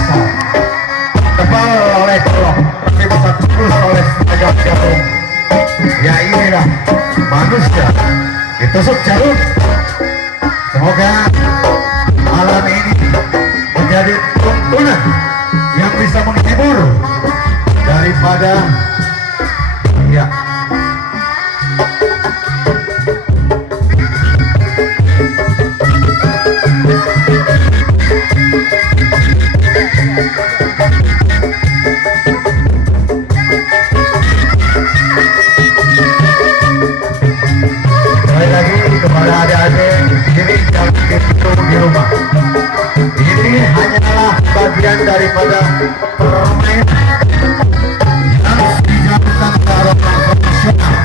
biasa tebal oleh kolong tapi bisa tembus oleh setengah jarum. Ya inilah manusia ditusuk jarum. Semoga malam ini menjadi tuntunan yang bisa menghibur daripada ya. Sekali lagi kepada adik-adik ini yang di rumah, ini hanyalah bagian daripada permainan yang dijalankan secara profesional.